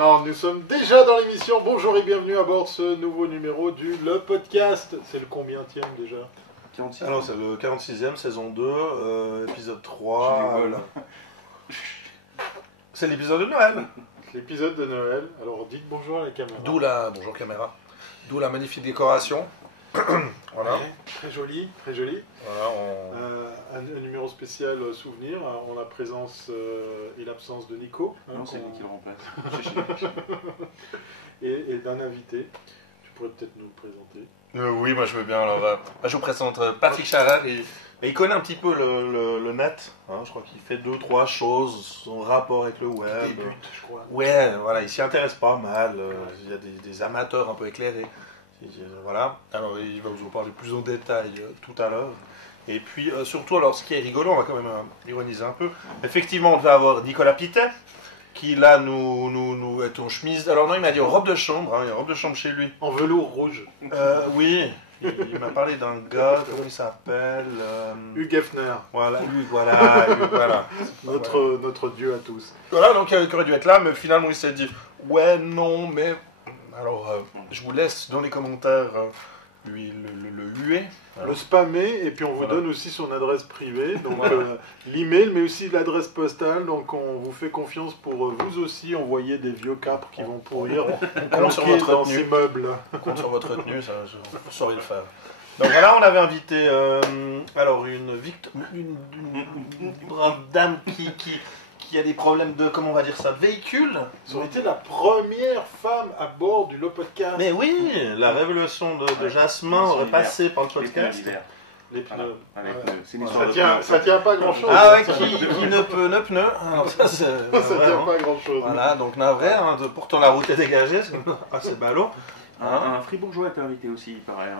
Non, nous sommes déjà dans l'émission. Bonjour et bienvenue à bord de ce nouveau numéro du Le Podcast. C'est le combienième déjà? 46. Alors c'est le 46e, saison 2, épisode 3. C'est l'épisode de Noël. L'épisode de Noël. Alors dites bonjour à la caméra. Bonjour caméra. D'où la magnifique décoration. Voilà. Ouais, très joli, très joli. Voilà, Un numéro spécial souvenir en la présence et l'absence de Nico. Non, c'est lui qui le remplace. et d'un invité. Tu pourrais peut-être nous le présenter. Oui, moi je veux bien. Alors, je vous présente Patrick Charrer. Il connaît un petit peu le net. Hein, je crois qu'il fait 2-3 choses, son rapport avec le web. Débute, je crois. Ouais, voilà, il s'y intéresse pas mal. Il y a des amateurs un peu éclairés. Voilà. Alors il va vous en parler plus en détail tout à l'heure. Et puis surtout, alors ce qui est rigolo, on va quand même ironiser un peu. Effectivement, on devait avoir Nicolas Pittet, qui là nous est en chemise. Alors non, il m'a dit en robe de chambre, hein, il y a une robe de chambre chez lui. En velours rouge. Oui, il m'a parlé d'un gars, comment il s'appelle Hugh Hefner. Voilà, Hugues, voilà. Notre dieu à tous. Voilà, donc il aurait dû être là, mais finalement il s'est dit, ouais, non, mais... Alors, je vous laisse dans les commentaires lui le huer. Le spammer, et puis on vous donne aussi son adresse privée, donc l'email, mais aussi l'adresse postale. Donc on vous fait confiance pour vous aussi envoyer des vieux capres qui vont pourrir planqués dans ces meubles. On compte sur votre retenue, ça, vous sauriez le faire. Donc voilà, on avait invité alors une brave dame qui a des problèmes de, comment on va dire ça, de véhicule. Ça aurait été la première femme à bord du Le Podcast. Mais oui, la révolution de Jasmin aurait passé par le podcast. Les pneus. C'est une histoire Ça tient pas grand chose. Ah ouais, qui ne peut ne pneu. Alors ça, ça tient pas grand chose. Voilà, donc navré, hein, pourtant la route est dégagée, c'est assez ballot. Un fribourgeois est invité aussi, il paraît.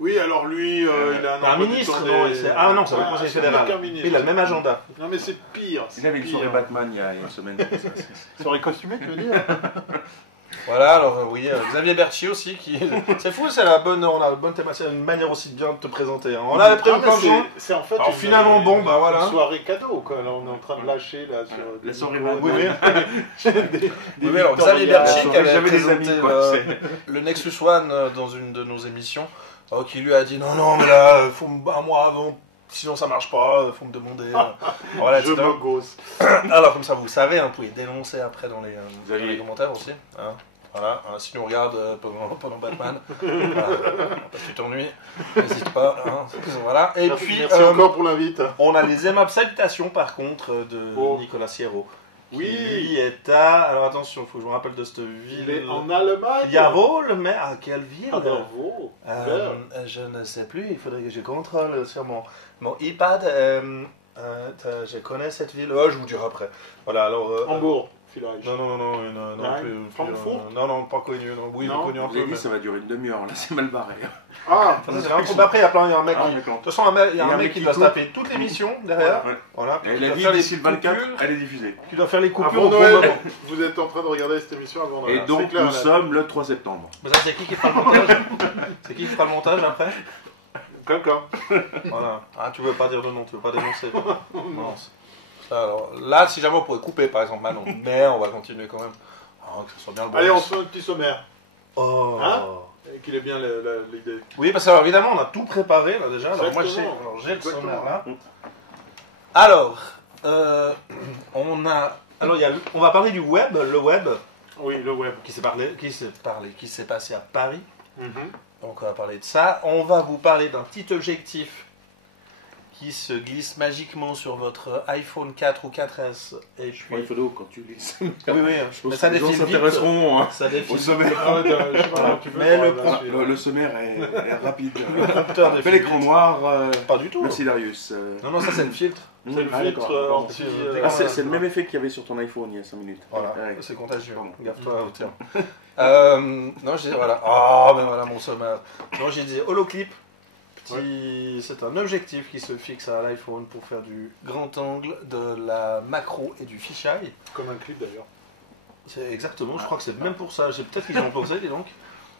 Oui, alors lui, il a un ministre, non, ah non, c'est le conseil fédéral. Il a le même agenda. Non mais c'est pire. Il avait une soirée Batman il y a une semaine. Soirée costumée, tu veux dire? Voilà, alors oui, Xavier Berthier aussi, qui... C'est fou, on a la bonne thématique, une manière aussi de bien de te présenter. Hein. On avait prévu plein de gens. C'est en fait alors finalement, bon, bah voilà. Une soirée cadeau, quoi. Là, on est en train de lâcher, là, sur... La soirée Oui, alors Xavier Berthier, qui avait présenté amis, le Nexus One dans une de nos émissions, qui lui a dit non, mais là, faut un mois avant, sinon ça marche pas, faut me demander. Voilà, je me gosse. Alors comme ça vous savez, vous pouvez dénoncer après dans les commentaires aussi. Hein. Voilà, si nous regarde pendant Batman, parce que tu t'ennuies, n'hésite pas. Hein. Voilà. Et merci, puis merci encore pour l'invite. On a les aimables salutations par contre de Nicolas Sierro. Oui. Qui est à... Alors attention, il faut que je me rappelle de cette ville. Il est en Allemagne. Yavol, mais à quelle ville? Je ne sais plus, il faudrait que je contrôle sur mon iPad. Je connais cette ville. Je vous dirai après. Voilà, alors... Hambourg. Francfort. Non, pas connu. Oui, non, connu un peu. Mais... ça va durer une demi-heure, là, c'est mal barré. Après, il y a un mec. De toute façon, il y a un mec qui doit se taper toute l'émission derrière. Ouais. Voilà. Et la vie d'ici le 24, elle est diffusée. Qui doit faire les coupures avant Noël. Vous êtes en train de regarder cette émission avant Noël. Et donc, nous sommes le 3 septembre. Mais ça, c'est qui fera le montage? C'est qui fera le montage après? Quelqu'un. Voilà. Tu veux pas dire de nom, tu veux pas dénoncer. Non. Alors, là, si jamais on pourrait couper, par exemple, Manon, mais on va continuer quand même. Que ce soit bien le bon. Allez, on se fait un petit sommaire. Hein? Qu'il ait bien l'idée. Oui, parce que alors, évidemment, on a tout préparé là déjà. Alors, moi, j'ai le sommaire là. Alors, on va parler du web, le web. Oui, le web. Qui s'est passé à Paris. Donc, on va parler de ça. On va vous parler d'un petit objectif qui se glisse magiquement sur votre iPhone 4 ou 4S. Et puis... Il faut quand tu glisses. Oui, je pense ça que les gens défile s'intéresseront ça défile au sommaire. Mais le sommaire est rapide. Le prompteur bel écran noir. Pas du tout. Merci Darius. Non, ça c'est le filtre. C'est le filtre anti... c'est le même effet qu'il y avait sur ton iPhone il y a 5 minutes. Voilà, c'est contagieux. Gaffe-toi au terme. Non, je dis voilà. Ben voilà mon sommaire. Non, j'ai dit holoclip. C'est un objectif qui se fixe à l'iPhone pour faire du grand angle, de la macro et du fisheye. Comme un clip d'ailleurs. C'est exactement, je crois que c'est même pour ça. Peut-être qu'ils ont pensé, dis donc.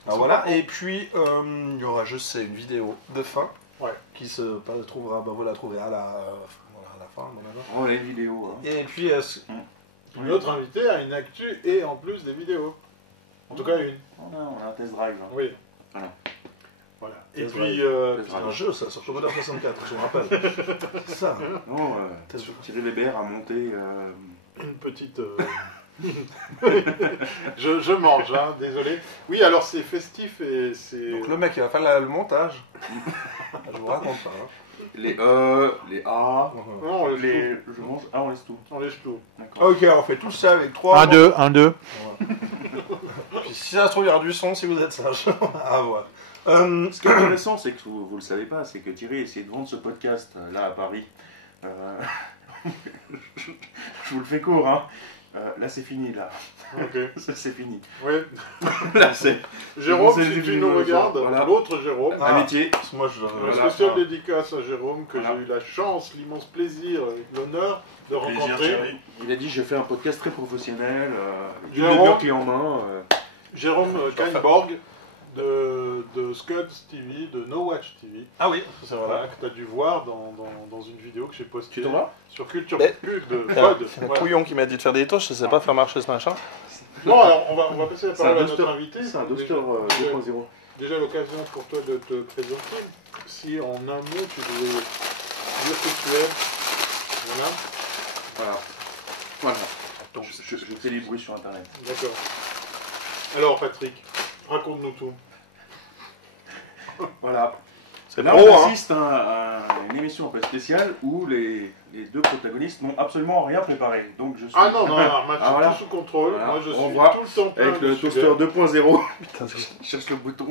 Alors voilà, et puis il y aura, je sais, une vidéo de fin qui se trouvera, vous la trouverez à la fin. Oh, la vidéo. Et puis, Notre invité a une actu et en plus des vidéos. En tout cas, une. On a un test drive. Hein. Oui. Voilà. Et Test puis. C'est un jeu, ça, sur Commodore 64, je me rappelle. C'est ça. Non, Thierry Weber a monté. Une petite. je mange, hein, désolé. Oui, alors c'est festif et c'est. Donc le mec, il va faire le montage. Je vous raconte pas. Hein. Les A. Non, on laisse Les. Je mange. Ah, on laisse tout. tout. On laisse tout. D'accord. Ok, on fait tout ça avec 3. 1, 2. Puis si ça se trouve, il y aura du son si vous êtes sage. À voir. Ce qui est intéressant, c'est que vous le savez pas, c'est que Thierry essaie de vendre ce podcast là à Paris. Je vous le fais court, hein. Là, c'est fini, là. Ok. Ça, c'est fini. Oui. Là, c'est. Jérôme, c'est si tu fini, nous regardes, voilà. l'autre Jérôme. Amitié. Moi, je. Une Voilà. spéciale dédicace à Jérôme que Voilà. j'ai eu la chance, l'immense plaisir, l'honneur de rencontrer. Il a dit je fais un podcast très professionnel, une Jérôme. demi-heure clé en main. Jérôme Kainborg de Scuds TV, de No Watch TV. Ah oui, c'est vrai. Voilà, que tu as dû voir dans une vidéo que j'ai postée Tu t'en vas sur Culture Mais- Pub de C'est Pod. un Voilà. couillon qui m'a dit de faire des toasts, je sais pas faire marcher ce machin. Non, alors on va passer la C'est parole un à notre Duster. invité. C'est un Duster Déjà- 2.0. Déjà l'occasion pour toi de te présenter. Si en un mot tu devais dire que tu es. Voilà. Voilà. Donc je fais des bruits sur internet. D'accord. Alors Patrick, raconte-nous tout. Voilà. C'est Là, pro, on hein. assiste à une émission un peu spéciale où les deux protagonistes n'ont absolument rien préparé. Donc je suis. Ah non, match Ah, voilà. tout sous contrôle. Voilà. Moi je suis On voit tout le temps plein Avec de le sujets. toaster 2.0. Putain, Je cherche le bouton.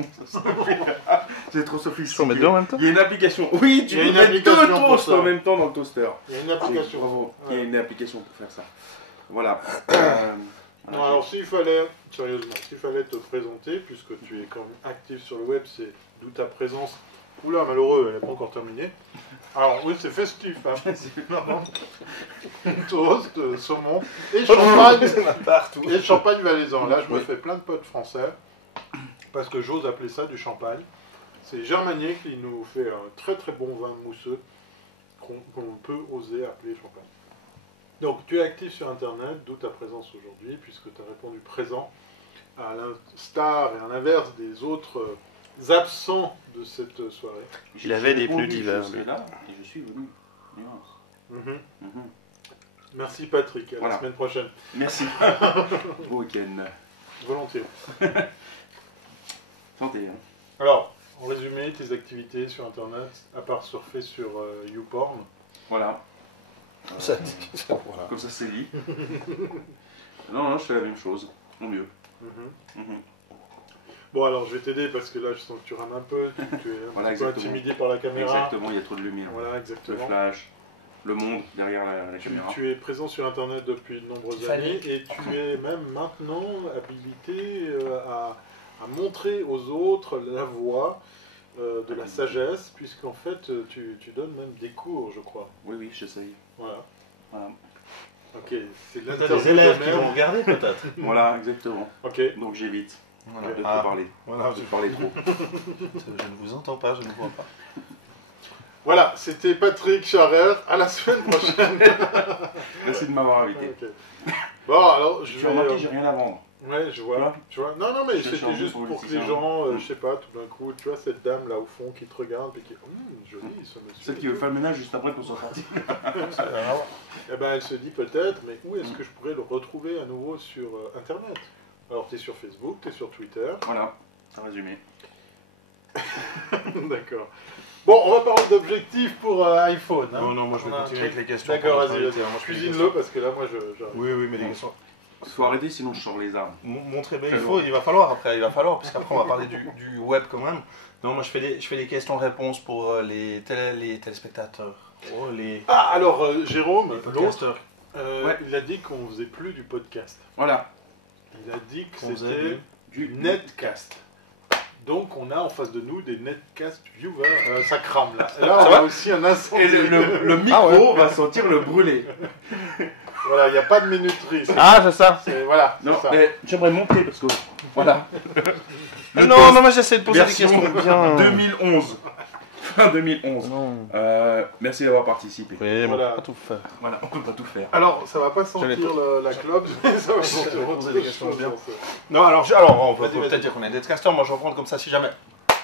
C'est trop sophistiqué. on met deux en même temps. Il y a une application. Oui, tu Il y a peux une mettre deux application pour toasts ça. en même temps dans le toaster. Il y a une application. Bravo. Il y a Ouais. une application pour faire ça. Voilà. Non, alors s'il fallait, sérieusement, s'il fallait te présenter, puisque tu es quand même actif sur le web, c'est d'où ta présence. Oula, malheureux, elle n'est pas encore terminée. Alors oui, c'est festif, hein. Toast, saumon et champagne. Partout. Et champagne valaisan. Là, je me fais plein de potes français, parce que j'ose appeler ça du champagne. C'est Germanier qui nous fait un très très bon vin mousseux qu'on peut oser appeler champagne. Donc, tu es actif sur Internet, d'où ta présence aujourd'hui, puisque tu as répondu présent, à l'instar et à l'inverse des autres absents de cette soirée. Il avait des pneus d'hiver, Je lui. serai là et je suis venu. Nuance. Mhm. Merci Patrick, à Voilà. la semaine prochaine. Merci. Bon week-end. Volontiers. Santé. Hein. Alors, en résumé, tes activités sur Internet, à part surfer sur YouPorn. Voilà. Ça, Euh, voilà. Comme ça c'est dit. Non, je fais la même chose. En mieux. Mhm. Mhm. Bon, alors je vais t'aider parce que là, je sens que tu rames un peu, tu es un Voilà, petit peu exactement. intimidé par la caméra. Exactement, il y a trop de lumière. Voilà, Le exactement. flash, le monde derrière la caméra. Tu es présent sur Internet depuis de nombreuses années et tu es même maintenant habilité à montrer aux autres la voie de la sagesse, puisqu'en fait, tu donnes même des cours, je crois. Oui, oui, j'essaye. Voilà. Voilà. Ok, c'est T'as l'interview des élèves de qui merde. vont regarder peut-être. Voilà, exactement. Ok. Donc j'évite Voilà. de te Ah, parler. voilà, De te parler trop. je ne vous entends pas, je ne vois pas. Voilà, c'était Patrick Charrer. À la semaine prochaine. Merci de m'avoir invité. Ok. Bon, alors, je Tu vais... as remarqué, j'ai rien à vendre. Ouais, je vois. Voilà. Tu vois. Non, non, mais Je cherche c'était un juste bon pour que les politicien. gens, je sais pas, tout d'un coup, tu vois, cette dame là au fond qui te regarde et qui joli ce monsieur. Celle qui veut faire le ménage juste après qu'on soit parti. Eh ben, elle se dit peut-être, mais où est-ce que je pourrais le retrouver à nouveau sur Internet? Alors, tu es sur Facebook, tu es sur Twitter. Voilà, un résumé. D'accord. Bon, on va parler d'objectifs pour iPhone. Hein. Non, non, moi je On vais a un continuer truc. avec les questions. D'accord, pour vas-y, notre vas-y. invité, hein. Moi, je fais des Cuisine-le parce que là, moi, j'arrive. Oui, oui, mais les questions. Faut arrêter sinon je sors les armes. Montrer, mais Très il va falloir après, parce qu'après on va parler du web quand même. Non, moi je fais des questions-réponses pour les téléspectateurs. Oh, les Ah, alors, Jérôme, l'autre, podcasteurs. Ouais. il a dit qu'on faisait plus du podcast. Voilà, Il a dit que Qu'on faisait c'était du netcast. Donc, on a en face de nous des netcast viewers. Ça crame là. Là, on a aussi un incendie. Et le micro va sentir le brûler. Voilà, il n'y a pas de minuterie. Ah, c'est ça. Voilà, Non, c'est ça. mais j'aimerais monter parce que. Voilà. Non, non, moi j'essaie de poser des Version questions bien. 2011. fin 2011. Non. Merci d'avoir participé. Oui, Voilà. on peut pas tout faire. Voilà, on peut pas tout faire. Alors, ça va pas sentir l'ai la clope, mais ça va sentir poser autre des questions chose. bien. dans ce- Non, alors on peut Vas-y, vas-y. peut-être dire qu'on est Netcaster. Moi, je vais prendre comme ça si jamais.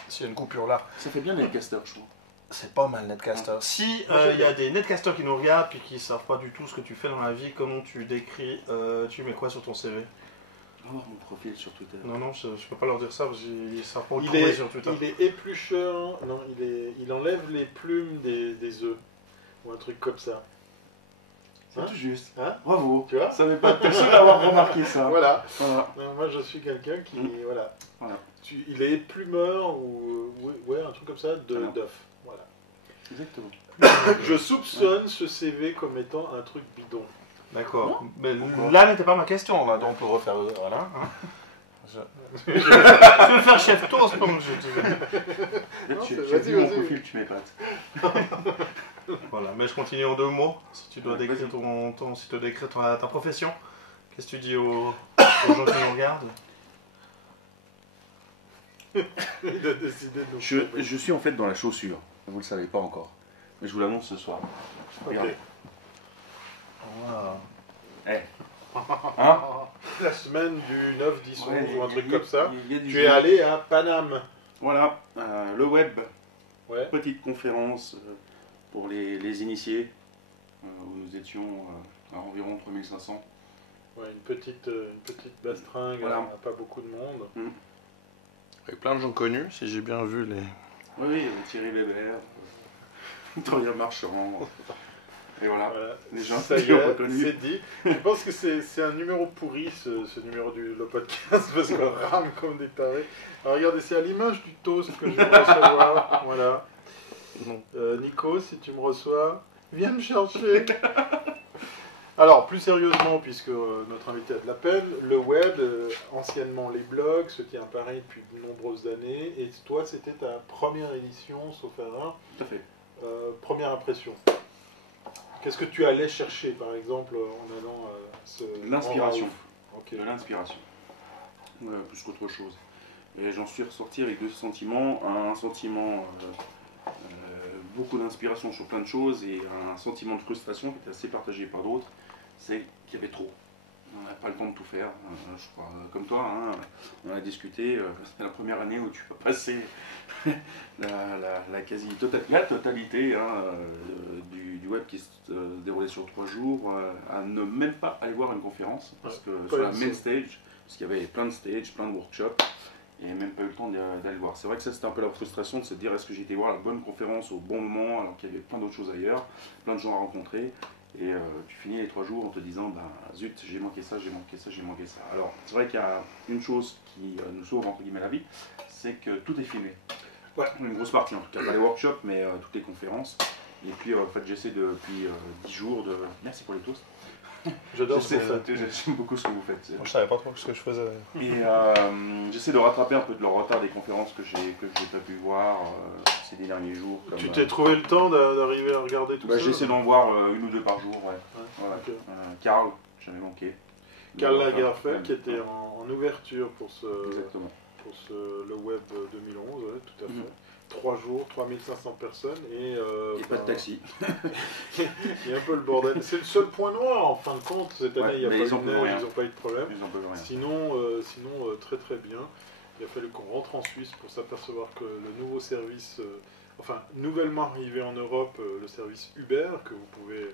S'il y a une coupure là. Ça fait bien les casters, je trouve. C'est pas mal, Netcaster. Si il y a des Netcasters qui nous regardent puis qui savent pas du tout ce que tu fais dans la vie, comment tu décris, tu mets quoi sur ton CV? On va voir mon profil sur Twitter. Non, non, je peux pas leur dire ça parce qu'ils savent pas où Il trouver est, sur Twitter. il est éplucheur, non, il enlève les plumes des œufs, ou un truc comme ça. C'est tout juste. Hein? Bravo. Tu vois? Ça n'est pas de seul d'avoir remarqué ça. Voilà. Voilà. Non, moi, je suis quelqu'un qui, voilà. Voilà. Il est plumeur, ou ouais, un truc comme ça, Voilà. d'œuf. Voilà. Exactement. Je soupçonne ce CV comme étant un truc bidon. D'accord. Mais Pourquoi là n'était pas ma question, là, donc on peut refaire. Voilà. Hein. Je vais faire chef toast comme je disais. Là, Non, tu c'est- as vas-y, vu mon vas-y. profil, tu m'épates. Voilà, mais je continue en 2 mots. Si tu dois Ouais, décrire vas-y. si tu dois décrire ta profession, qu'est-ce que tu dis aux gens qui nous regardent? Il a décidé de nous Je suis en fait dans la chaussure. Vous le savez pas encore. Mais je vous l'annonce ce soir. Ok. Regardez. Wow. Eh. Hein? La semaine du 9, 10, 11 Ouais, ou un truc comme ça. il y a du Tu es jour. allé à Paname. Voilà, le web. Ouais. Petite conférence pour les initiés. Où nous étions à environ 3500. Ouais, une petite bastringue, Voilà. pas beaucoup de monde. Avec plein de gens connus, si j'ai bien vu les. Oui, Thierry Weber, Dorian Marchand. Et voilà. Voilà. Les gens Ça y qui ont est, reconnu. c'est dit. Je pense que c'est un numéro pourri, ce numéro le podcast, parce qu'on rame comme des tarés. Alors regardez, c'est à l'image du toast que je vais recevoir. Voilà. Non. Nico, si tu me reçois, viens me chercher. Alors, plus sérieusement, puisque notre invité a de la peine, le web, anciennement les blogs, se tient à Paris depuis de nombreuses années. Et toi, c'était ta première édition, sauf erreur. Tout à fait. Première impression. Qu'est-ce que tu allais chercher, par exemple, en allant ce L'inspiration. Ok. De l'inspiration. Plus qu'autre chose. Et j'en suis ressorti avec 2 sentiments. Un sentiment, beaucoup d'inspiration sur plein de choses, et un sentiment de frustration qui était assez partagé par d'autres. C'est qu'il y avait trop. On n'a pas le temps de tout faire. Je crois, comme toi, hein, on a discuté. C'était la première année où tu peux passer la totalité hein, du web qui se déroulait sur 3 jours à ne même pas aller voir une conférence, parce que pas sur la une main seule. stage, parce qu'il y avait plein de stages, plein de workshops, et même pas eu le temps d'aller voir. C'est vrai que ça, c'était un peu la frustration de se dire, est-ce que j'ai été voir la bonne conférence au bon moment alors qu'il y avait plein d'autres choses ailleurs, plein de gens à rencontrer. Et tu finis les 3 jours en te disant, bah, zut, j'ai manqué ça, j'ai manqué ça, j'ai manqué ça. Alors, c'est vrai qu'il y a une chose qui nous sauve entre guillemets la vie, c'est que tout est filmé. Ouais. Une grosse partie en tout cas, pas les workshops, mais toutes les conférences. Et puis, en fait, j'essaie depuis 10 jours de... Merci pour les toasts. J'adore ce que vous faites. J'aime beaucoup ce que vous faites. Moi, je savais pas trop ce que je faisais. Et j'essaie de rattraper un peu de leur retard des conférences que j'ai pas pu voir ces derniers jours. Comme, Tu t'es trouvé le temps d'arriver à regarder tout ça j'essaie d'en voir 1 ou 2 par jour, ouais. Ouais, Voilà. ok. Karl, j'avais manqué. Karl Donc, Lagerfeld, ouais, qui était en ouverture pour Exactement. le web 2011, ouais, tout à fait. Mhm. 3 jours, 3500 personnes et... Et pas de taxi. Il y a un peu le bordel. C'est le seul point noir en fin de compte. Cette année, Ouais, il n'y a mais pas ils en eu de peuvent neige, rien. ils n'ont pas eu de problème. Ils en peuvent rien. Sinon, très très bien. Il a fallu qu'on rentre en Suisse pour s'apercevoir que le nouveau service, nouvellement arrivé en Europe, le service Uber, que vous pouvez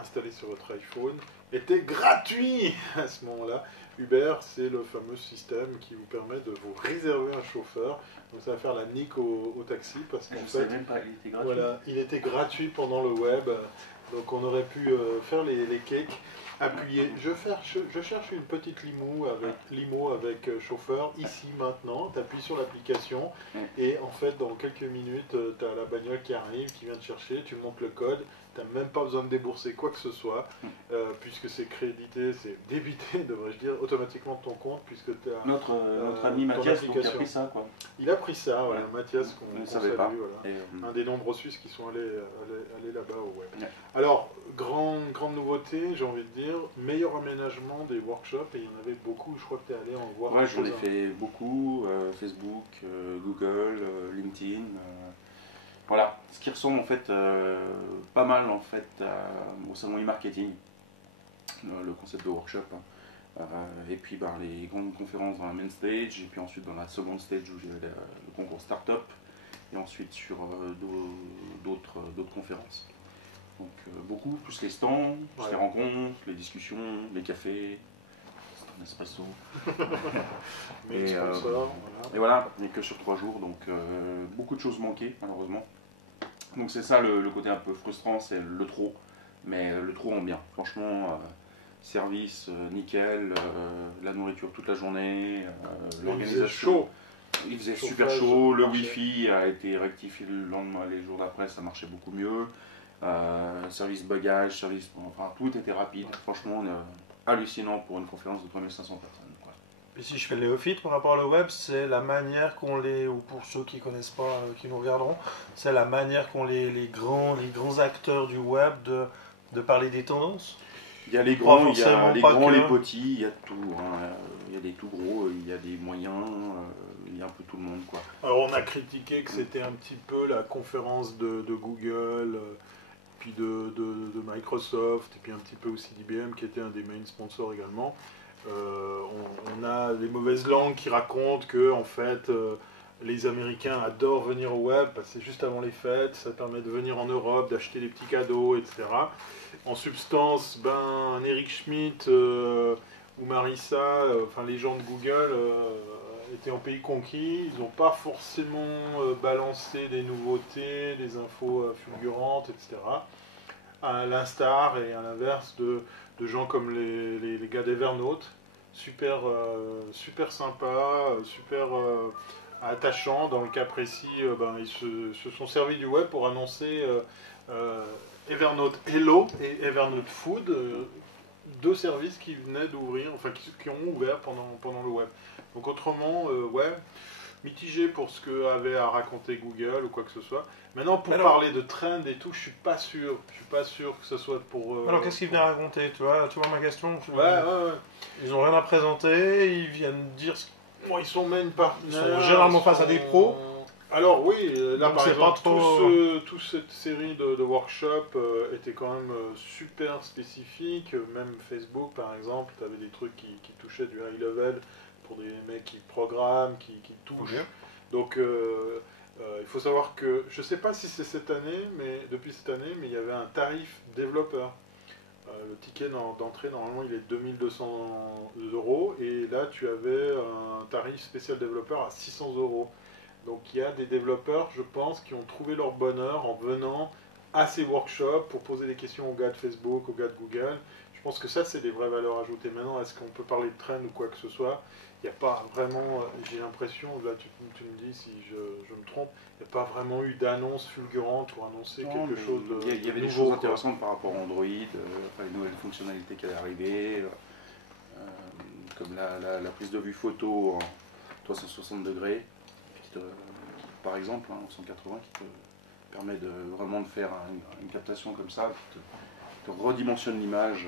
installer sur votre iPhone, était gratuit à ce moment-là. Uber, c'est le fameux système qui vous permet de vous réserver un chauffeur. Donc ça va faire la nique au taxi parce qu'en Je ne fait, savais même pas, il était gratuit. voilà, il était gratuit pendant le web. Donc on aurait pu faire les cakes, appuyer. Je cherche une petite limo avec chauffeur ici maintenant. Tu appuies sur l'application et en fait dans quelques minutes tu as la bagnole qui arrive, qui vient te chercher, tu montes le code. Tu n'as même pas besoin de débourser quoi que ce soit, puisque c'est crédité, c'est débité, devrais-je dire, automatiquement de ton compte, puisque tu as... Notre ami ton Mathias donc, a application. pris ça, quoi. Il a pris ça, voilà, Ouais. Mathias, Je ne qu'on savais salue, pas. voilà. Et, Un des nombreux Suisses qui sont allés là-bas au web. Ouais. Alors, grande nouveauté, j'ai envie de dire, meilleur aménagement des workshops, et il y en avait beaucoup, je crois que tu es allé en voir. ouais, j'en ai quelques-uns. fait beaucoup, Facebook, Google, LinkedIn. Voilà, ce qui ressemble en fait pas mal en fait au salon e-marketing, le concept de workshop. Et puis les grandes conférences dans la main stage, et puis ensuite dans la seconde stage où j'ai le concours startup, et ensuite sur d'autres conférences. Donc beaucoup, plus les stands, plus les rencontres, les discussions, les cafés, c'est un espresso. Et voilà, mais que sur 3 jours, donc beaucoup de choses manquées malheureusement. Donc c'est ça le côté un peu frustrant, c'est le trop, mais le trop en bien. Franchement, service nickel, la nourriture toute la journée, l'organisation. Il faisait super chaud, le wifi a été rectifié le lendemain, les jours d'après ça marchait beaucoup mieux. Service bagage, enfin tout était rapide, franchement hallucinant pour une conférence de 3500 personnes. Et si je fais le néophyte par rapport au web, c'est la manière qu'ont ou pour ceux qui ne connaissent pas, qui nous regarderont, c'est la manière qu'ont les grands acteurs du web de parler des tendances. Il y a les grands, les petits, il y a tout. Hein. Il y a des tout gros, il y a des moyens, il y a un peu tout le monde. Quoi. Alors on a critiqué que c'était un petit peu la conférence de Google, puis de Microsoft, et puis un petit peu aussi d'IBM qui était un des main sponsors également. On a les mauvaises langues qui racontent que en fait les Américains adorent venir au web, parce que c'est juste avant les fêtes, ça permet de venir en Europe, d'acheter des petits cadeaux, etc. En substance, un Eric Schmidt ou Marissa, enfin les gens de Google étaient en pays conquis, ils n'ont pas forcément balancé des nouveautés, des infos fulgurantes, etc. À l'instar et à l'inverse de gens comme les gars d'Evernote, super sympa, super attachant. Dans le cas précis, ils se sont servis du web pour annoncer Evernote Hello et Evernote Food, 2 services qui venaient d'ouvrir, enfin qui ont ouvert pendant le web. Donc autrement, mitigé pour ce qu'avait à raconter Google ou quoi que ce soit. Maintenant, pour parler de trend et tout, je suis pas sûr que ce soit pour... alors, qu'est-ce qu'ils venaient raconter, tu vois ma question? Ouais. Ils ont rien à présenter, ils viennent dire... Bon, ils sont main partners. Ils sont généralement face à des pros. Alors oui, là donc par exemple, trop... toute cette série de workshops était quand même super spécifique. Même Facebook, par exemple, tu avais des trucs qui touchaient du high level pour des mecs qui programment, qui touchent. Okay. Donc il faut savoir que, je ne sais pas si c'est cette année, mais depuis cette année, mais il y avait un tarif développeur. Le ticket d'entrée, normalement, il est 2200 €, et là, tu avais un tarif spécial développeur à 600 €. Donc il y a des développeurs, je pense, qui ont trouvé leur bonheur en venant à ces workshops pour poser des questions aux gars de Facebook, aux gars de Google. Je pense que ça, c'est des vraies valeurs ajoutées. Maintenant, est-ce qu'on peut parler de trend ou quoi que ce soit? Il n'y a pas vraiment, j'ai l'impression, là tu me dis si je me trompe, il n'y a pas vraiment eu d'annonce fulgurante pour annoncer quelque chose de nouveau. Il y avait des choses intéressantes par rapport à Android, les nouvelles fonctionnalités qui allaient arriver, comme la prise de vue photo en 360 degrés, par exemple, en 180, qui te permet vraiment de faire une captation comme ça, qui te redimensionne l'image.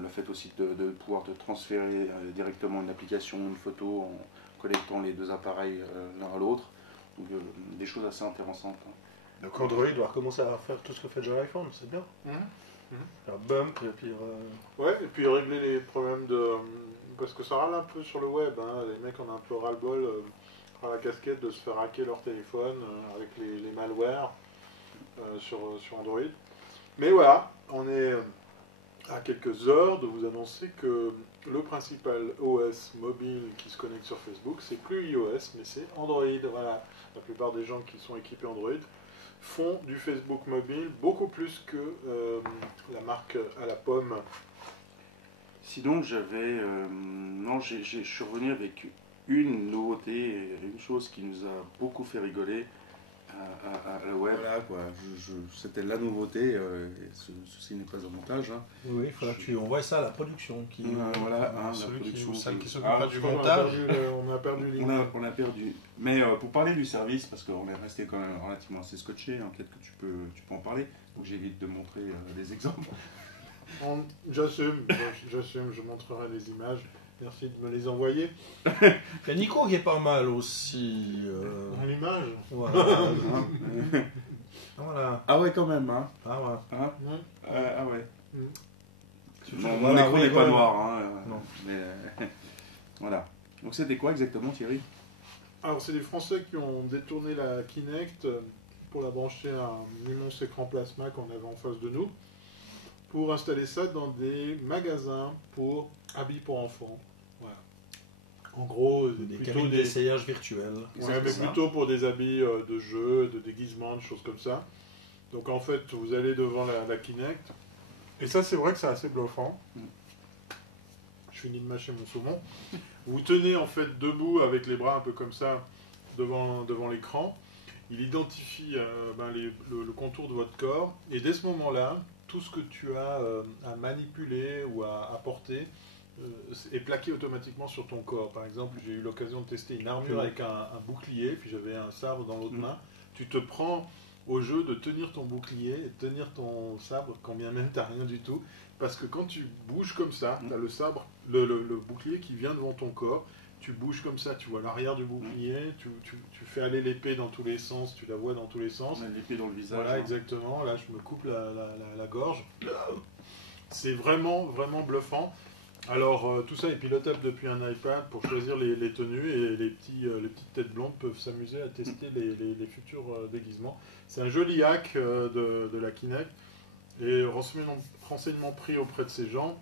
Le fait aussi de pouvoir te transférer directement une application, une photo, en connectant les 2 appareils l'un à l'autre. Donc des choses assez intéressantes. Donc Android doit recommencer à faire tout ce que fait déjà l'iPhone, c'est bien. Faire bump, et puis... Ouais, et puis régler les problèmes de... Parce que ça râle un peu sur le web, hein. Les mecs ont un peu ras-le-bol à la casquette de se faire hacker leur téléphone avec les malwares sur Android. Mais voilà, on est à quelques heures de vous annoncer que le principal OS mobile qui se connecte sur Facebook, c'est plus iOS, mais c'est Android. Voilà, la plupart des gens qui sont équipés Android font du Facebook mobile beaucoup plus que la marque à la pomme. Sinon, je suis revenu avec une nouveauté, une chose qui nous a beaucoup fait rigoler à la web. Voilà quoi, c'était la nouveauté, ceci n'est pas un montage. Hein. Oui, il faudra que tu envoies ça à la production. Celle qui s'occupe du montage. On a perdu l'image. On a perdu. Mais pour parler du service, parce qu'on est resté quand même relativement assez scotché, hein, peut-être que tu peux en parler, donc j'évite de montrer des exemples. J'assume, je montrerai les images. Merci de me les envoyer. Il y a Nico qui est pas mal aussi. En image. Voilà. Voilà. Ah ouais, quand même, hein. Ah ouais. Hein Ouais. Ah ouais. Mon Voilà, écran oui, n'est pas voilà. noir, hein. Non. Mais, voilà. Donc c'était quoi exactement, Thierry? Alors, c'est des Français qui ont détourné la Kinect pour la brancher à un immense écran plasma qu'on avait en face de nous, pour installer ça dans des magasins pour habits pour enfants. Voilà. En gros, Des plutôt cabines des... d'essayage virtuelles. Ouais, mais plutôt pour des habits de jeu, de déguisement, des choses comme ça. Donc en fait, vous allez devant la Kinect, et ça c'est vrai que c'est assez bluffant. Je finis de mâcher mon saumon. Vous tenez en fait debout avec les bras un peu comme ça devant l'écran. Il identifie le contour de votre corps, et dès ce moment-là, tout ce que tu as à manipuler ou à porter est plaqué automatiquement sur ton corps. Par exemple, j'ai eu l'occasion de tester une armure avec un bouclier, puis j'avais un sabre dans l'autre main. Tu te prends au jeu de tenir ton bouclier et de tenir ton sabre quand bien même tu n'as rien du tout. Parce que quand tu bouges comme ça, tu as le sabre, le bouclier qui vient devant ton corps, tu bouges comme ça, tu vois l'arrière du bouclier, tu fais aller l'épée dans tous les sens, tu la vois dans tous les sens. On a l'épée dans le visage. Voilà, exactement. Là, je me coupe la gorge. C'est vraiment, vraiment bluffant. Alors, tout ça est pilotable depuis un iPad pour choisir les tenues, et les petites têtes blondes peuvent s'amuser à tester les futurs déguisements. C'est un joli hack de la Kinect. Et renseignement pris auprès de ces gens,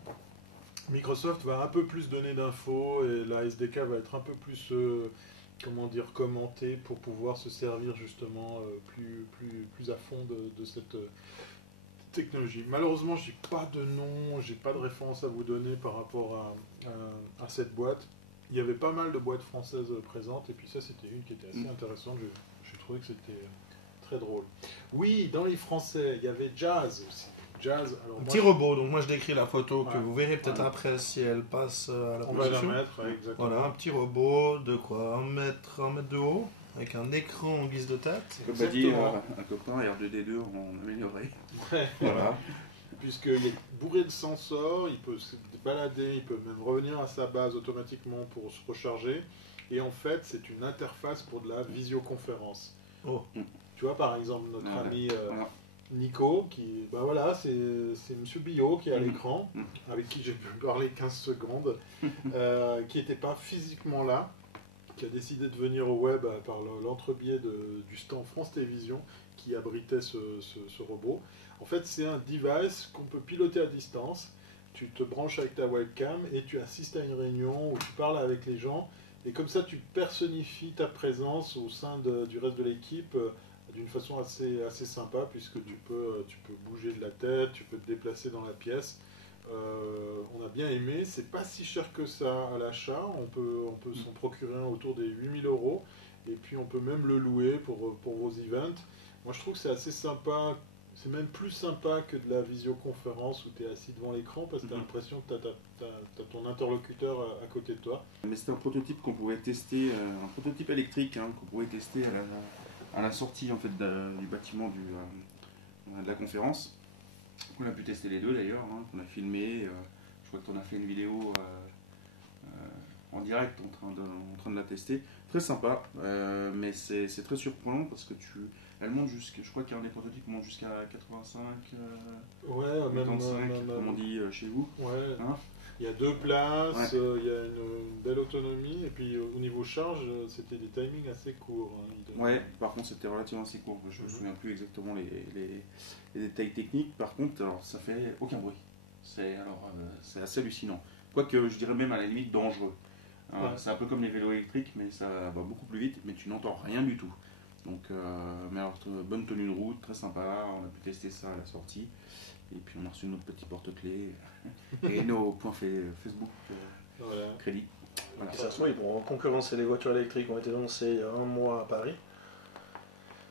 Microsoft va un peu plus donner d'infos, et la SDK va être un peu plus commentée pour pouvoir se servir justement plus à fond de cette technologie. Malheureusement, j'ai pas de nom, j'ai pas de référence à vous donner par rapport à cette boîte. Il y avait pas mal de boîtes françaises présentes, et puis ça c'était une qui était assez intéressante. J'ai trouvé que c'était très drôle. Oui, dans les Français, il y avait Jazz aussi. Jazz, alors Un moi, petit robot, donc moi je décris la photo que Ouais. vous verrez peut-être Ouais. après si elle passe à la on va la production. mettre, exactement. Voilà, un petit robot de quoi 1 mètre de haut, avec un écran en guise de tête. Comme a dit Exactement. un copain, R2D2 en amélioré. Ouais. Voilà. Puisqu'il est bourré de sensors, il peut se balader, il peut même revenir à sa base automatiquement pour se recharger. Et en fait, c'est une interface pour de la visioconférence. Oh. Tu vois, par exemple, notre Voilà. ami Voilà. Nico, qui, voilà, c'est Monsieur Billot qui est à l'écran, Mhm. avec qui j'ai pu parler 15 secondes, qui n'était pas physiquement là, qui a décidé de venir au web par l'entrebiais du stand France Télévisions qui abritait ce robot. En fait, c'est un device qu'on peut piloter à distance. Tu te branches avec ta webcam et tu assistes à une réunion où tu parles avec les gens. Et comme ça, tu personnifies ta présence au sein du reste de l'équipe d'une façon assez sympa, puisque tu peux bouger de la tête, tu peux te déplacer dans la pièce. On a bien aimé. C'est pas si cher que ça à l'achat. On peut s'en procurer un autour des 8 000 €. Et puis on peut même le louer pour vos events. Moi, je trouve que c'est assez sympa. C'est même plus sympa que de la visioconférence où tu es assis devant l'écran, parce que tu as l'impression que tu as ton interlocuteur à côté de toi. Mais c'était un prototype qu'on pouvait tester, un prototype électrique qu'on pouvait tester à la sortie en fait, du bâtiment de la conférence. On a pu tester les deux d'ailleurs, qu'on a filmé. Je crois que tu en as fait une vidéo en direct en train de la tester. Très sympa, mais c'est très surprenant parce que elle monte je crois qu'il y a un des prototypes qui monte jusqu'à 85, Ouais, 85, comme on dit chez vous. Ouais. Hein. Il y a 2 places, Ouais. il y a une belle autonomie, et puis au niveau charge, c'était des timings assez courts. Ouais, par contre c'était relativement assez court. Je me souviens plus exactement les détails techniques. Par contre, alors, ça fait aucun bruit. C'est assez hallucinant. Quoique je dirais même à la limite dangereux. Ouais. C'est un peu comme les vélos électriques, mais ça va beaucoup plus vite, mais tu n'entends rien du tout. Donc, mais alors, bonne tenue de route, très sympa. On a pu tester ça à la sortie. Et puis on a reçu notre petit porte-clés et nos points Facebook Voilà. crédit. Voilà. De toute façon, ils vont concurrencer les voitures électriques qui ont été lancées il y a 1 mois à Paris.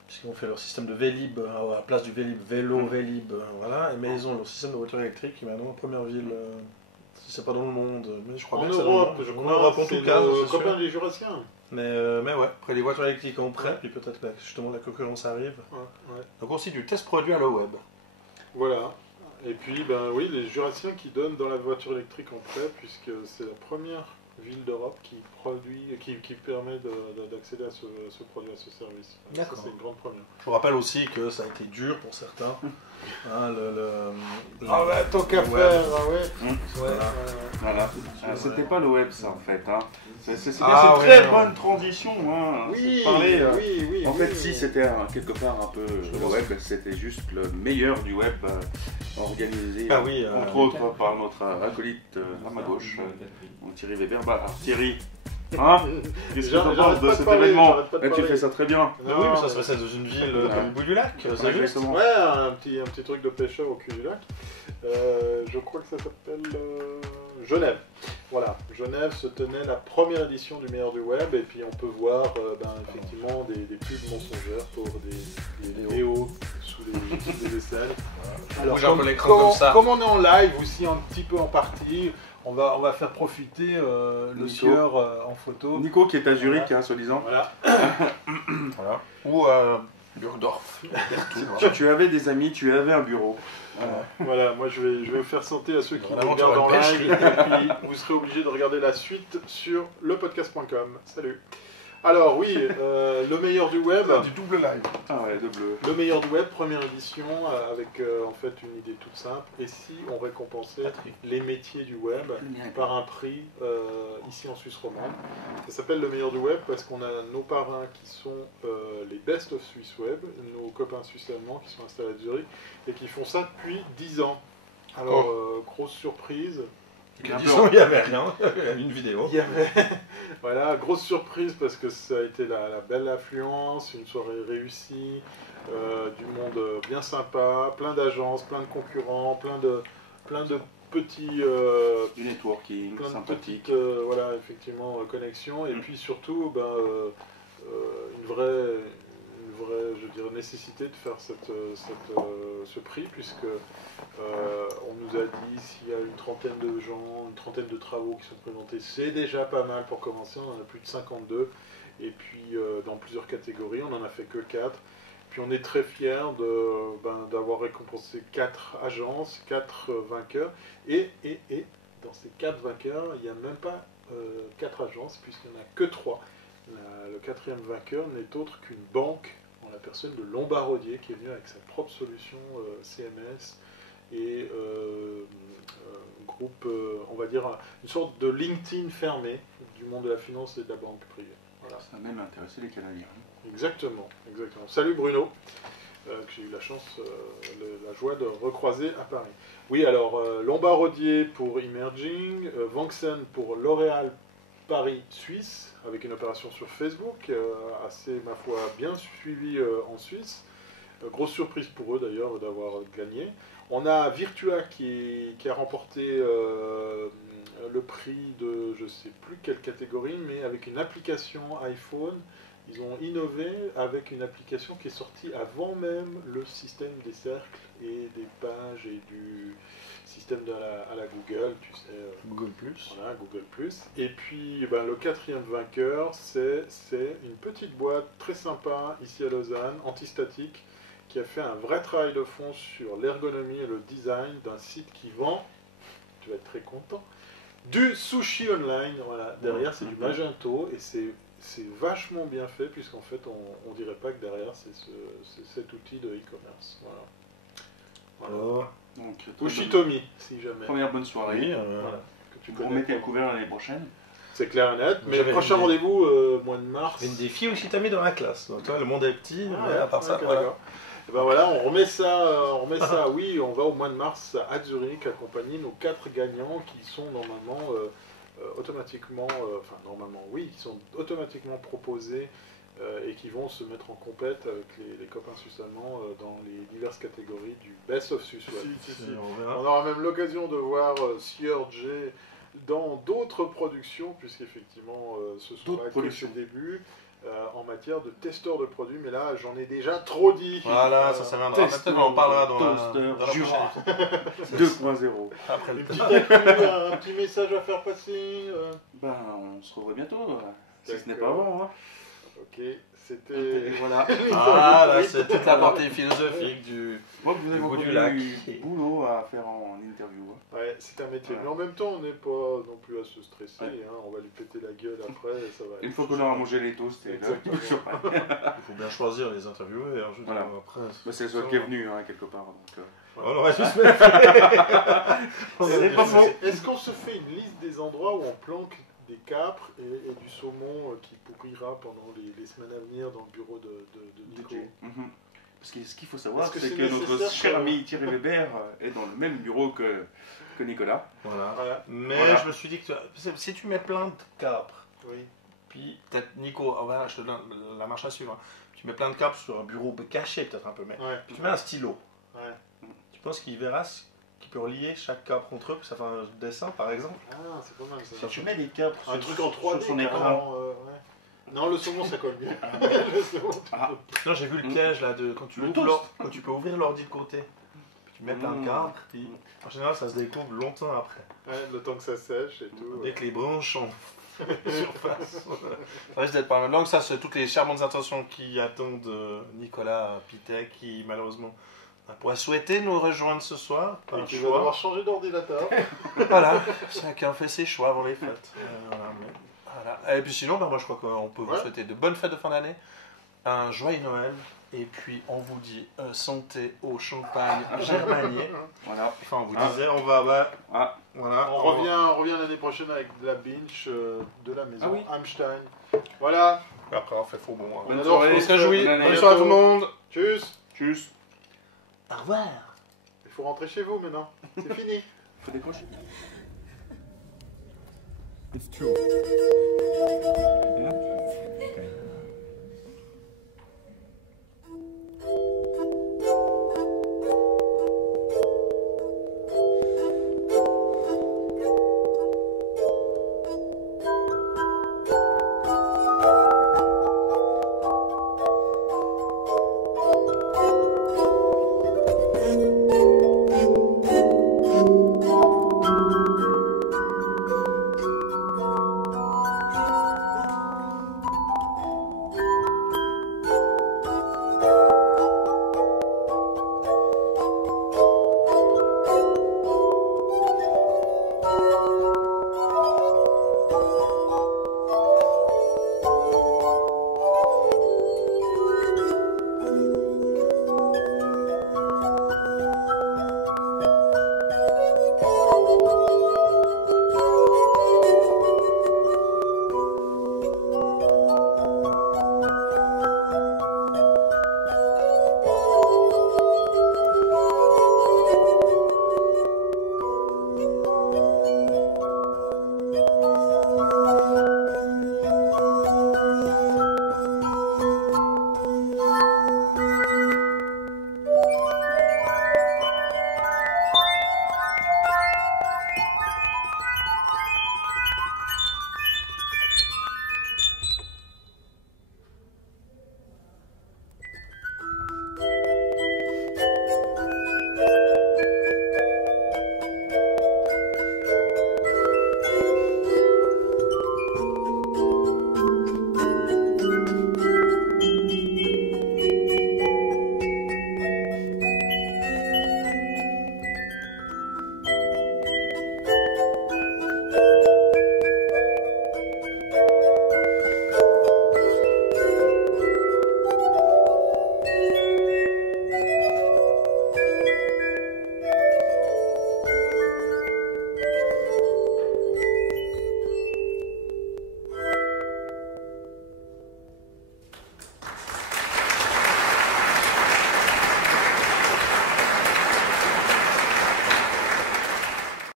Puisqu'ils ont fait leur système de Vélib à la place du Vélib, vélo, Vélib, voilà. Mais ils ont leur système de voiture électrique qui est maintenant en première ville, si c'est pas dans le monde, mais je crois En bien que c'est dans le Europe, monde. je En crois, Europe en c'est tout cas, le c'est sûr. copain des Jurassiens. Mais ouais, après les voitures électriques ont prêt, puis peut-être que justement la concurrence arrive. Ouais. Donc aussi du test produit à la web. Voilà. Et puis, ben oui, les Jurassiens qui donnent dans la voiture électrique en prêt, puisque c'est la première ville d'Europe qui permet d'accéder à ce produit, à ce service. Ça, D'accord. c'est une grande première. Je vous rappelle aussi que ça a été dur pour certains. Hein, Ah bah, tant qu'à le faire, web. Voilà. C'était pas le web, ça, en fait. Hein. C'est une Ouais, très non. bonne transition. Hein. Oui, Parler, oui. en fait, si c'était quelque part un peu le web, c'était juste le meilleur du web organisé, Ah oui, entre autres par notre acolyte à ma gauche, Thierry Weber. Bah, Thierry, hein, qu'est-ce que tu J'arrête penses de pas de cet parler, événement? j'arrête pas de Tu parler. fais ça très bien. Bah oui, mais ça se passait dans une ville au bout du lac, c'est juste. Exactement. Ouais, un petit truc de pêcheur au cul du lac. Je crois que ça s'appelle Genève. Voilà, Genève se tenait la première édition du meilleur du web, et puis on peut voir effectivement des pubs mensongères pour des vidéos sous les aisselles. Alors, Bouge un peu l'écran comme ça. Comme on est en live aussi un petit peu en partie, on va faire profiter le Nico. sieur en photo. Nico qui est à Zurich, Voilà. hein, soi-disant. Voilà. Voilà. Ou Burgdorf. Tu avais des amis, tu avais un bureau. Voilà, moi je vais vous faire santé à ceux qui Vraiment, regardent en tu auras une live, et puis vous serez obligés de regarder la suite sur lepodcast.com. Salut. Alors oui, le meilleur du web. Du double live. Ah ouais, de bleu. Le meilleur du web, première édition, avec en fait une idée toute simple. Et si on récompensait les métiers du web par un prix ici en Suisse romande. Ça s'appelle le meilleur du web parce qu'on a nos parrains qui sont les Best of Swiss Web, nos copains suisses allemands qui sont installés à Zurich et qui font ça depuis 10 ans. Alors, grosse surprise. Disons, il n'y avait rien, il y avait une vidéo. Il y avait, voilà, grosse surprise parce que ça a été la belle affluence, une soirée réussie, du monde bien sympa, plein d'agences, plein de concurrents, plein de petits, Du networking, plein de sympathique. petites, voilà, effectivement, connexions, et puis surtout, une vraie, je dirais, nécessité de faire ce prix, puisque on nous a dit s'il y a une trentaine de gens, une trentaine de travaux qui sont présentés, c'est déjà pas mal pour commencer, on en a plus de 52, et puis dans plusieurs catégories, on n'en a fait que 4. Puis on est très fiers d'avoir récompensé 4 agences, 4 vainqueurs, et dans ces 4 vainqueurs, il n'y a même pas 4 agences, puisqu'il n'y en a que 3. Le 4e vainqueur n'est autre qu'une banque, en la personne de Lombardier, qui est venu avec sa propre solution CMS, et groupe, on va dire, une sorte de LinkedIn fermé du monde de la finance et de la banque privée. Voilà. Ça a même intéressé les Canadiens. Exactement. Salut Bruno, que j'ai eu la chance, la joie de recroiser à Paris. Oui, alors Lombardier pour Emerging, Vanxen pour L'Oréal Paris Suisse, avec une opération sur Facebook, assez, ma foi, bien suivie en Suisse. Grosse surprise pour eux d'ailleurs d'avoir gagné. On a Virtua qui a remporté le prix de je ne sais plus quelle catégorie, mais avec une application iPhone. Ils ont innové avec une application qui est sortie avant même le système des cercles et des pages et du système à la Google, tu sais. Google Plus. Voilà, Google Plus. Et puis le 4e vainqueur, c'est une petite boîte très sympa ici à Lausanne, antistatique, qui a fait un vrai travail de fond sur l'ergonomie et le design d'un site qui vend, tu vas être très content, du sushi online. Voilà. Derrière, c'est du Magento et c'est vachement bien fait, puisqu'en fait, on dirait pas que derrière, c'est cet outil de e-commerce. Voilà. Donc, Ou Shitomi, si jamais. première bonne soirée. Oui, Voilà, que tu Vous connais remettez pas. le couvert l'année prochaine. C'est clair et net, mais J'avais prochain une rendez-vous, mois de mars. Il y a une des filles aussi t'as mis dans la classe. Donc, toi, le monde est petit, Ah mais ouais, à part ça, ok, voilà. d'accord. Et ben voilà, on remet ça, oui, on va au mois de mars à Zurich accompagner nos 4 gagnants qui sont normalement automatiquement, qui sont automatiquement proposés et qui vont se mettre en compète avec les copains suisses allemands dans les diverses catégories du Best of Swiss Web. On verra. On aura même l'occasion de voir Sieur J dans d'autres productions, puisqu'effectivement ce sont D'autres là que productions. ses débuts en matière de testeur de produits, mais là j'en ai déjà trop dit. Voilà, ça viendra. Peut-être qu'on en parlera dans la prochaine épisode. 2.0. Après le Une petite actu, un petit message à faire passer. Ben, on se revoit bientôt, si ce n'est pas D'accord. avant. Hein. Ok, c'était... Voilà. Ah, là, c'est toute la partie philosophique du... Moi, vous avez Du bout beaucoup du lac. du boulot à faire en interview. Hein. Ouais, c'est un métier. Voilà. Mais en même temps, on n'est pas non plus à se stresser. Ouais. Hein. On va lui péter la gueule après et ça va. Une fois qu'on aura mangé les toasts, et là, Exactement. Il faut bien choisir les interviewés. Hein, je veux Voilà. dire, après, bah, c'est le seul qui est venu, hein, quelque part. Donc, On aurait juste C'est pas faux. Est-ce qu'on se fait une liste des endroits où on planque des capres et du saumon qui pourrira pendant les semaines à venir dans le bureau de Nico? Mhm. Parce que ce qu'il faut savoir, Est-ce que c'est c'est que notre nécessaire cher que- ami Thierry Weber est dans le même bureau que Nicolas. Voilà. Voilà. Mais Voilà. je me suis dit que si tu mets plein de capres, Oui. puis peut-être Nico, oh, voilà, je te donne la marche à suivre. Hein. Tu mets plein de capres sur un bureau caché peut-être un peu, mais Ouais. tu mets un stylo. Ouais. Tu penses qu'il verra qu'il peut relier chaque capre entre eux, puis ça fait un dessin par exemple? Ah, c'est pas mal ça. Si tu mets des capres Un truc en 3D sur son carrément, écran, ouais. Non, le saumon ça colle mieux. Le saumon, Ah. Non, j'ai vu le piège là de quand tu, Le ouvres toast. quand tu peux ouvrir l'ordi de côté. Puis tu mets plein de capres, puis en général ça se découvre longtemps après. ouais, le temps que ça sèche et tout. Dès que les branches sont surface. Ça risque d'être pas mal. Donc ça, c'est toutes les charmantes intentions qui attendent Nicolas Pitet, qui malheureusement n'a pas souhaité nous rejoindre ce soir. Pas Et un tu vas choix. devoir changer d'ordinateur. Voilà, chacun fait ses choix avant les fêtes. Voilà. Et puis sinon, bah, moi je crois qu'on peut vous Ouais. souhaiter de bonnes fêtes de fin d'année, un joyeux Noël, et puis on vous dit santé au champagne germanier. voilà. Enfin, on vous Ah. disait, on va... bah, Ah. voilà, On revient l'année prochaine avec de la binge de la maison Ah oui. Hamstein. Voilà. Après, on fait faux bon. Hein. Bonne adore soirée. On se réjouit. Bonne année. Bonne soirée à tout le monde. Tchuss. Tchuss. Au revoir. Il faut rentrer chez vous maintenant. C'est fini. Faut décrocher. It's true.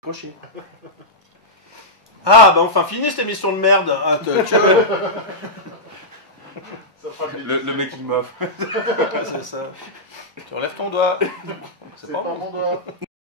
Décrocher. Ah, bah enfin fini cette émission de merde. Ah, tu vois, Ça fera de Le making of. c'est ça. Tu enlèves ton doigt. C'est pas mon doigt.